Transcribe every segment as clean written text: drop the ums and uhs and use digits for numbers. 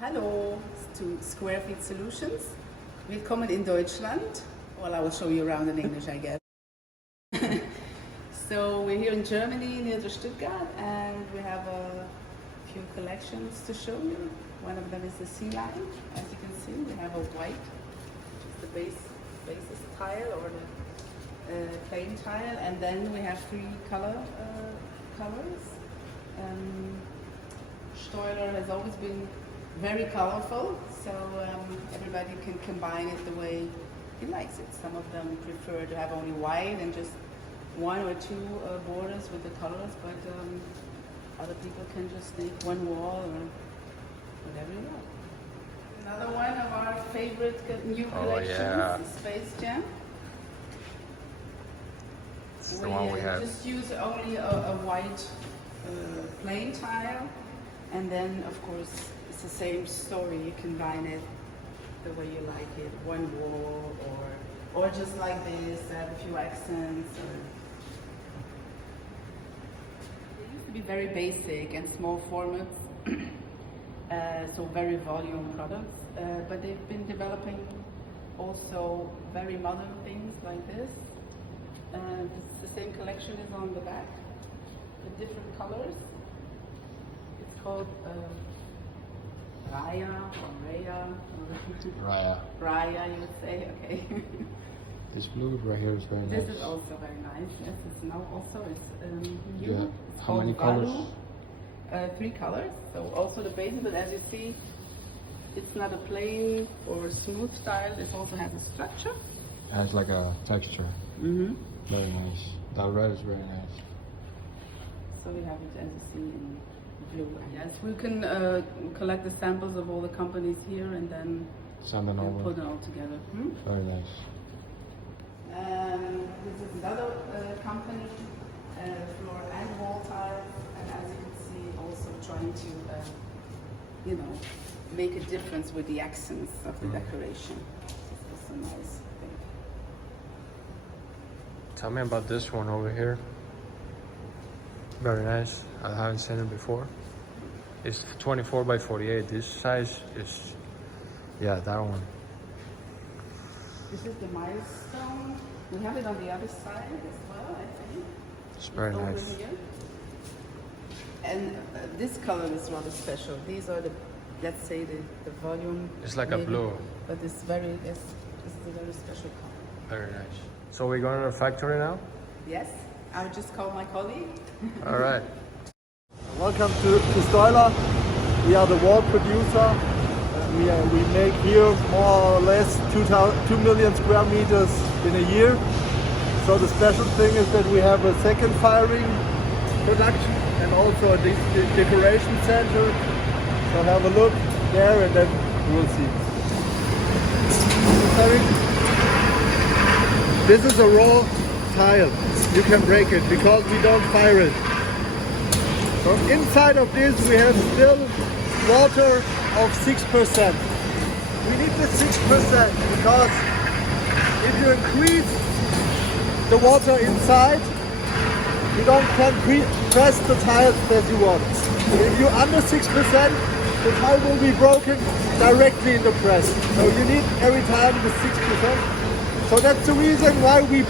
Hallo to Sqft Solutions. Willkommen in Deutschland. Well, I will show you around in English, I guess. So we're here in Germany near Stuttgart, and we have a few collections to show you. One of them is the sea line. As you can see, we have a white, which is the basis tile or the plain tile, and then we have three colors. Steuler has always been very colorful, so everybody can combine it the way he likes it. Some of them prefer to have only white and just one or two borders with the colors, but other people can just make one wall or whatever you want. Another one of our favorite new collections is Space Jam. It's the one we have. Just use only a white plain tile, and then of course it's the same story. You can line it the way you like it, one wall or just like this, add a few accents. They used to be very basic and small formats, so very volume products, but they've been developing also very modern things like this. It's the same collection is on the back with different colors. It's called Raya or Raya. Raya, you would say, okay. This blue right here is very nice. This is also very nice. Yes, it's now also new. Yeah. It's How many colors? Three colors. So also the basis, but as you see, it's not a plain or smooth style. It also has a structure. It has like a texture. Mm-hmm. Very nice. That red is very nice. So we have it as you see in blue. Yes, we can collect the samples of all the companies here and then Sand and over. put it all together. Very nice. This is another company, floor and wall tiles, and as you can see, also trying to, make a difference with the accents of the decoration. This is a nice thing. Tell me about this one over here. Very nice. I haven't seen it before. It's 24 by 48. This size is, yeah, that one. This is the milestone. We have it on the other side as well, I think. It's very over nice. here. And this color is rather special. These are the, let's say, the volume. It's like maybe, a blue. But this is a very special color. Very nice. So we're going to the factory now? Yes, I would just call my colleague. All right. Welcome to Steuler. We are the wall producer. We make here more or less 2 million square meters in a year. So the special thing is that we have a second firing production and also a decoration center. So have a look there and then you will see. This is a raw tile. You can break it because we don't fire it. So inside of this we have still water of 6%. We need the 6% because if you increase the water inside, you can press the tiles as you want. If you're under 6%, the tile will be broken directly in the press. So you need every time the 6%. So that's the reason why we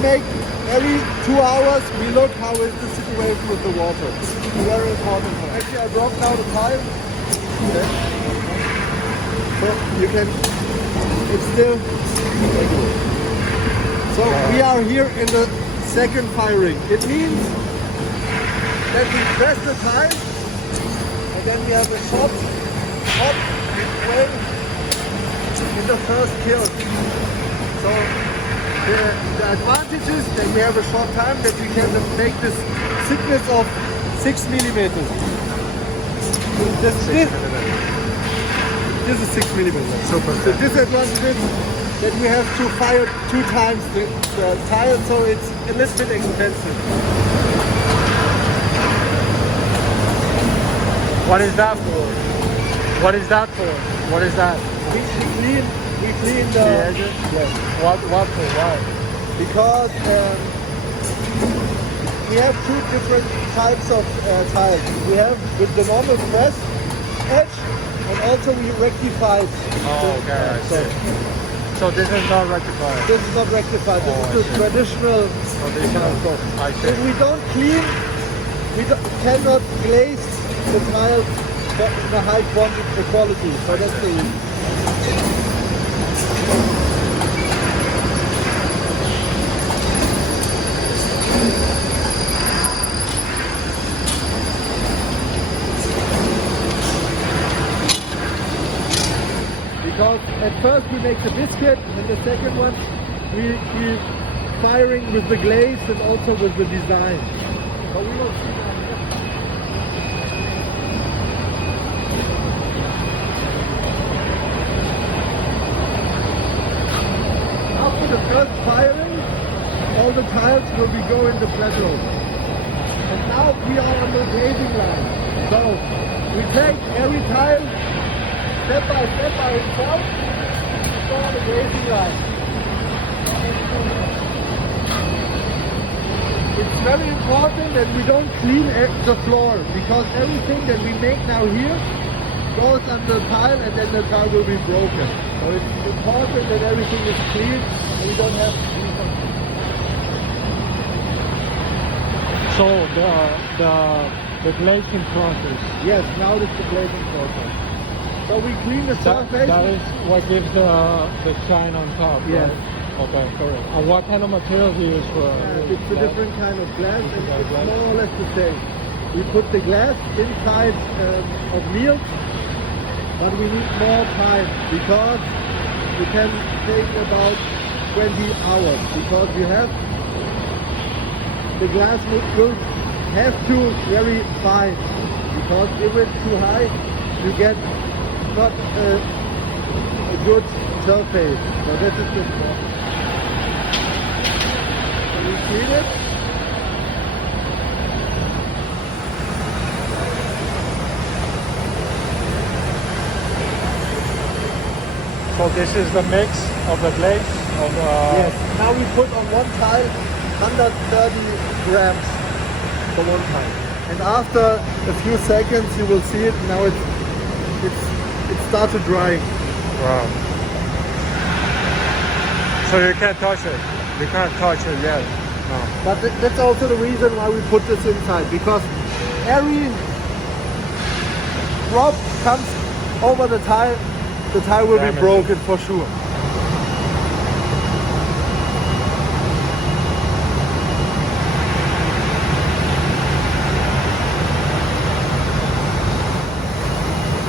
make every 2 hours, we look how is the situation with the water. It's very important. Actually, I broke now the tile. Okay. So you can, it's still. So we are here in the second firing. It means that we press the tile and then we have a shot up way in the first kill. So the advantage is that we have a short time that we can make this thickness of 6 millimeters. This is 6 millimeters. Super. The disadvantage is that we have to fire 2 times the tile, so it's a little bit expensive. What is that for? What is that for? What is that? We clean the edges. Yes. What for? Why? Because we have 2 different types of tiles. We have with the normal press edge and also we rectified. Oh, okay, I see. So this is not rectified. This is not rectified. This Oh, is the traditional. I see. If we don't clean, cannot glaze the tile in a high quality. So that's the reason. Because at first we make the biscuit, and the second one we firing with the glaze and also with the design. So we will see that. After the first firing, all the tiles will be going to flat roll. And now we are on the glazing line. So we take every tile step by itself, go on the glazing line. It's very important that we don't clean the floor, because everything that we make now here goes on the tile and then the tile will be broken. So it's important that everything is clean and we don't have to clean something. So the glazing process. Yes, now it's the glazing process. So we clean the surface. That is what gives the shine on top. Yes. Right? Okay, correct. And what kind of material do you use for? It's a different kind of glass, and it's more or less the same. We put the glass inside of meal, but we need more time because it can take about 20 hours, because you have the glass will have to very fine, because if it's too high you get not a good surface. So that is important. So we clean it. So this is the mix of the glaze of Yes. Now we put on one tile 130 grams for one tile. And after a few seconds you will see it. Now it started drying. Wow. So you can't touch it. You can't touch it yet. No. But that's also the reason why we put this inside, because every drop comes over the tile will be broken for sure.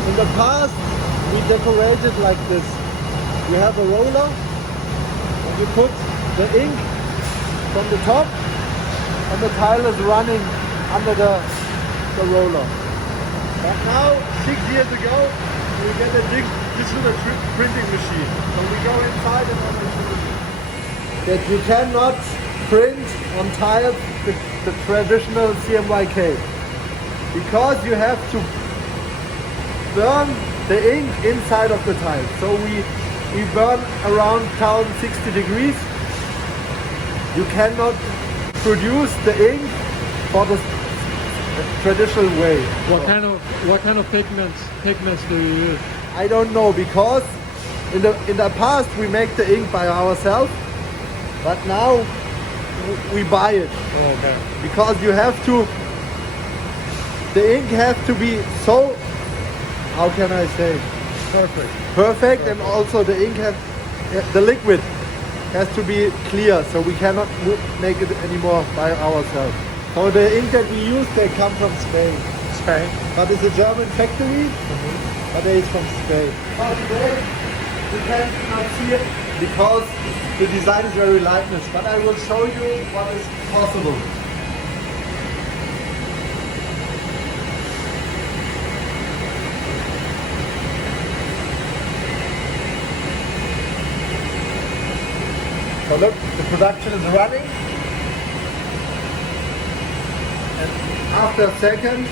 In the past, we decorated like this. We have a roller, and you put the ink from the top, and the tile is running under the roller. But now, 6 years ago, we get a digital printing machine. So we go inside and on the that you cannot print on tiles the traditional CMYK, because you have to burn the ink inside of the tile. So we burn around 1060 degrees. You cannot produce the ink for the traditional way. what kind of pigments do you use? I don't know, because in the past we make the ink by ourselves, but now we buy it. Oh, okay. Because you have to, the ink has to be so, how can I say, perfect, and also the ink the liquid has to be clear, so we cannot make it anymore by ourselves. So the ink that we use, they come from Spain. Spain? But it's a German factory, but they is from Spain. But today you cannot see it because the design is very lightness, but I will show you what is possible. So look, the production is running, and after a second,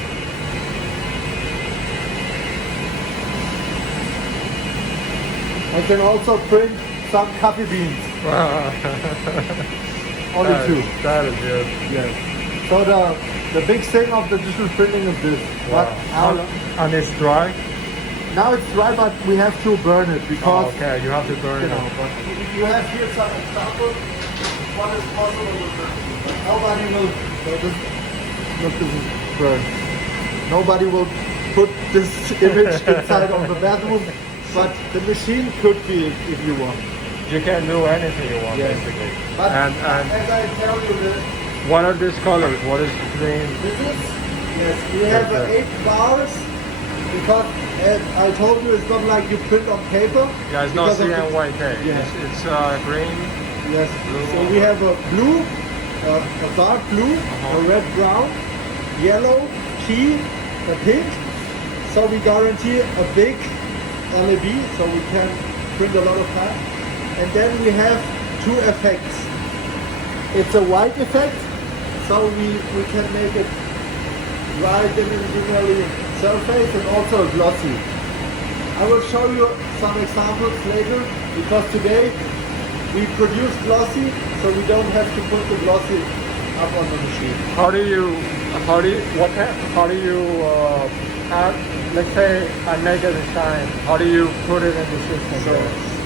I can also print some coffee beans. Wow. Only two. That is good. Yes. So the big thing of the digital printing is this. Wow. But And it's dry? Now it's dry, but we have to burn it because Oh, okay, you have to burn you it. know. But you have here some examples what is possible with this. But nobody will. Look, this is burned. Nobody will put this image inside of the bathroom, but the machine could be if you want. You can do anything you want, Yes. basically. But And as I tell you, what are these colors? What is green? this is yes, we have Okay. 8 bars because I told you it's not like you print on paper. Yeah, it's not because of the- CNYK. Yeah. It's green. Yes. Blue. So we have a blue, a dark blue, a red brown, yellow, key, a pink. So we guarantee a big LED, so we can print a lot of time. And then we have 2 effects. It's a white effect, so we can make it dry dimensionally surface and also glossy. I will show you some examples later because today we produce glossy, so we don't have to put the glossy up on the machine. How do you have, let's say, a negative sign? How do you put it in the system? So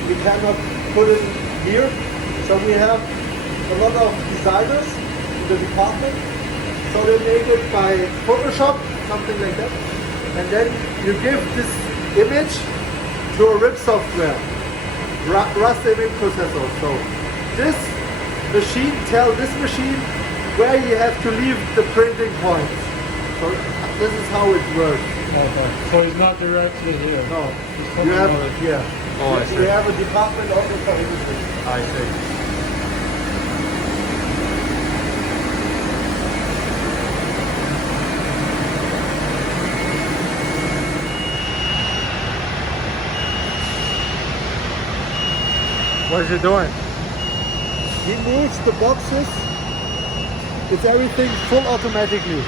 we cannot put it here. So we have a lot of designers in the department. So they make it by Photoshop, something like that. And then you give this image to a RIP software, Rust image processor. So this machine tells this machine where you have to leave the printing points. So this is how it works. Okay. So it's not directly here. No, It's you have coming over. yeah. Oh, I We see. have a department only for images. I see. What is he doing? He moves the boxes. It's everything full automatically.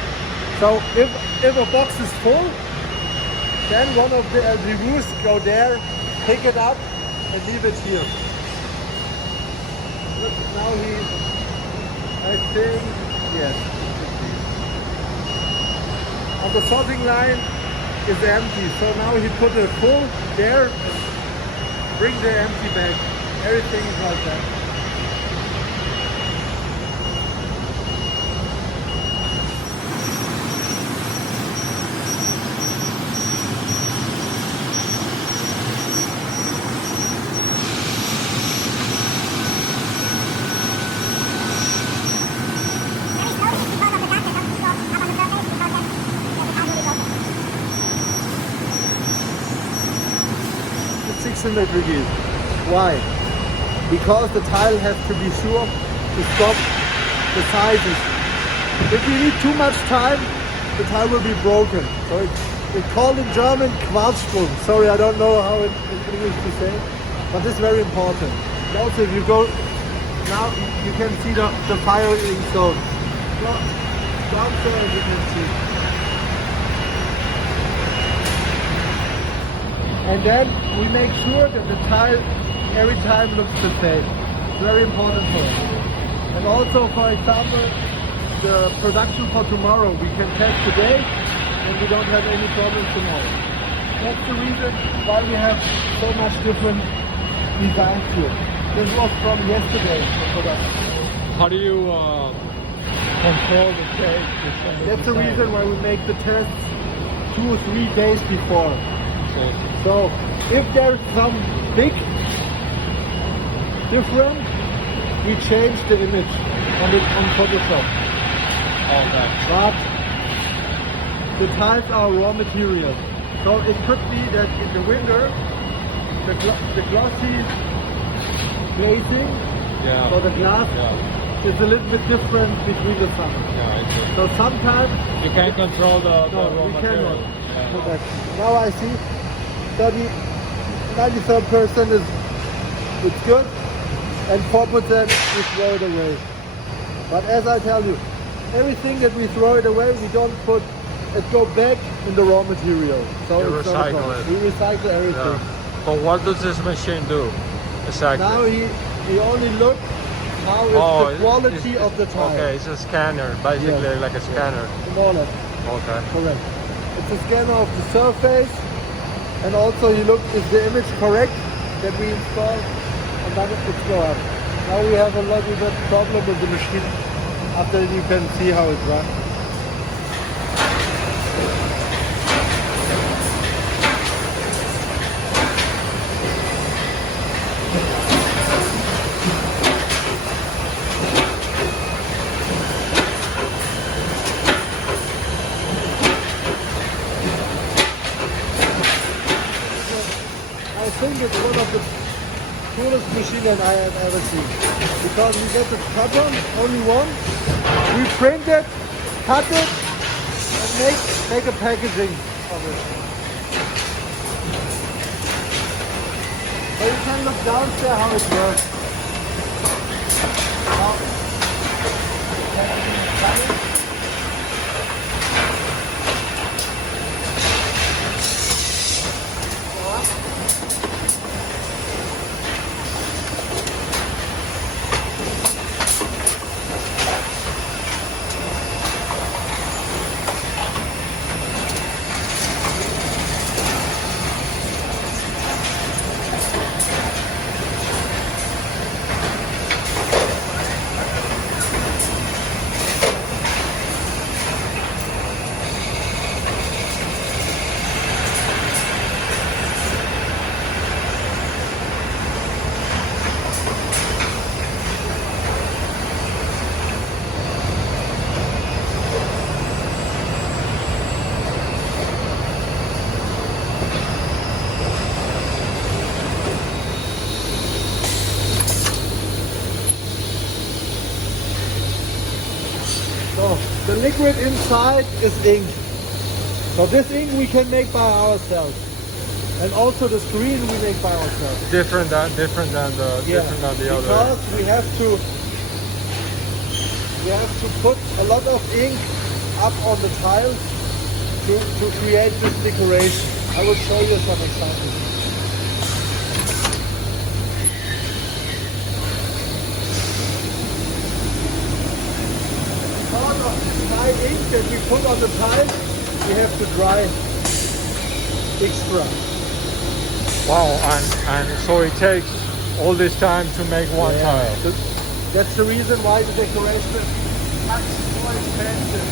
So if a box is full, then one of the removes go there, pick it up, and leave it here. Look, now I think, yes. On the sorting line is empty, so now he put it full there, and bring the empty back. Everything is like that. It's 600 degrees. Why? Because the tile has to be sure to stop the sizes. If we need too much time, the tile will be broken. So it's called in German Quarzsprung. Sorry, I don't know how in English to say, but this is very important. And also, if you go now, you can see the firing zone. Downstairs, you can see. And then we make sure that the tile every time looks the same. Very important for us. And also, for example, the production for tomorrow, we can test today and we don't have any problems tomorrow. That's the reason why we have so much different designs here. This was from yesterday for production. How do you control the shape? That's the reason why we make the tests 2 or 3 days before. So if there's some big difference, we change the image on Photoshop. Okay. But the tiles are raw material. So it could be that in the winter, the glossy glazing Yeah. or the glass Yeah. is a little bit different between the sun. Yeah, I see. So sometimes You can't control the no, raw we material. cannot. Yeah. Correct. Now I see 93% is it's good and 4% we throw it away. But as I tell you, everything that we throw it away, we don't put it go back in the raw material. So You it's not a recycle problem. it. We recycle everything. Yeah. But what does this machine do exactly? Now he only look how is the quality of the tile. Okay, it's a scanner, basically Yes. like a scanner. More or less. Okay. Correct. It's a scanner of the surface And also you look, is the image correct that we installed? And then it's go up. Now we have a little bit problem with the machine. After you can see how it runs. I think it's one of the coolest machines that I have ever seen. Because we get the cutter, only one. We print it, cut it, and make a packaging of it. So you can look downstairs how it works. Now, packaging is done. So the liquid inside is ink. So this ink we can make by ourselves, and also the screen we make by ourselves. Different than the different than the other. Because we have to put a lot of ink up on the tiles to create this decoration. I will show you some examples. Part of the dry ink that we put on the tile, we have to dry extra. Wow, and so it takes all this time to make one tile. That's the reason why the decoration is much more expensive.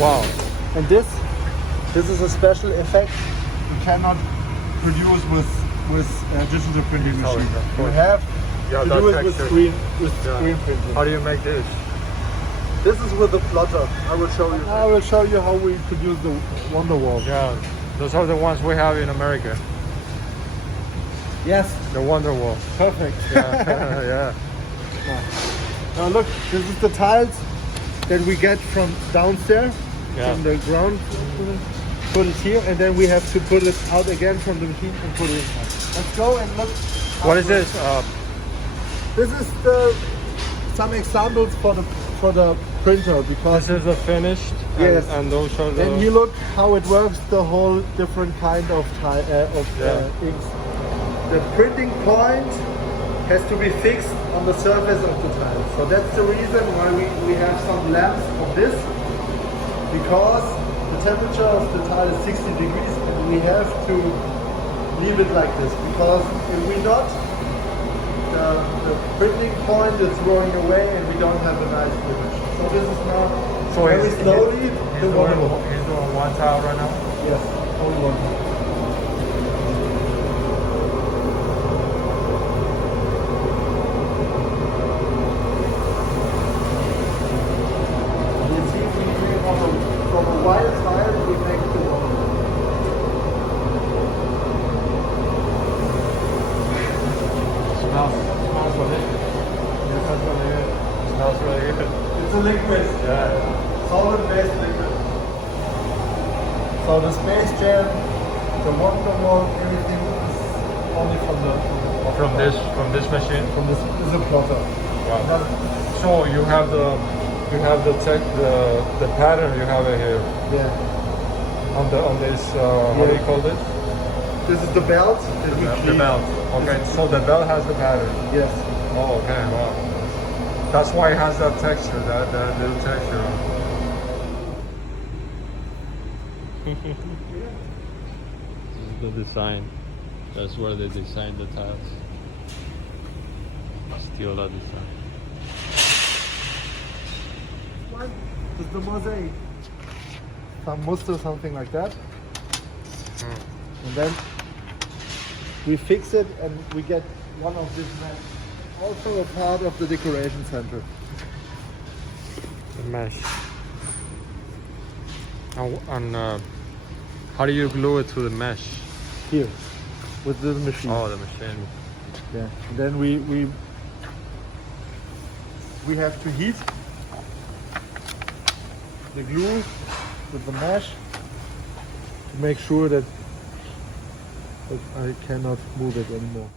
Wow. And this is a special effect you cannot produce with digital printing machine. You have to do it with screen printing. How do you make this? This is with the plotter. I will show you. I will show you how we produce the Wonder Wall. Yeah, those are the ones we have in America. Yes. The Wonder Wall. Perfect. Yeah. Now look, this is the tiles that we get from downstairs, from the ground. Put it here, and then we have to put it out again from the machine and put it inside. Let's go and look. What is this? This is some examples for the printer, because This is the finished. Yes. And those are the. then you look how it works. The whole different kind of inks. The printing point has to be fixed on the surface of the tile. So that's the reason why we have some lamps of this, because the temperature of the tile is 60 degrees and we have to leave it like this, because if we not, the printing point is going away and we don't have a nice image. So this is now very slowly the Wonder Wall. He's doing one tile right now? Yes, only one tile. From a white tile we make the Wonder Wall. Smells really good. Smells really good. It's a liquid. Yeah. Solid-based liquid. So the Space Jam, the Wonder Wall, everything is only From this machine. From this is a plotter. Wow. So you have the pattern you have it here Yeah. on this what do you call this? This is the belt. that we The clean. belt. Okay, so the belt has the pattern. Yes. Oh, okay, wow. That's why it has that texture, that little texture. This is the design. That's where they designed the tiles. Steuler design. One is the mosaic. Some muster, something like that. And then we fix it and we get one of these mats. Also a part of the decoration center. The mesh. And how do you glue it to the mesh? Here, with the machine. Oh, the machine. Yeah. And then we have to heat the glue with the mesh to make sure that I cannot move it anymore.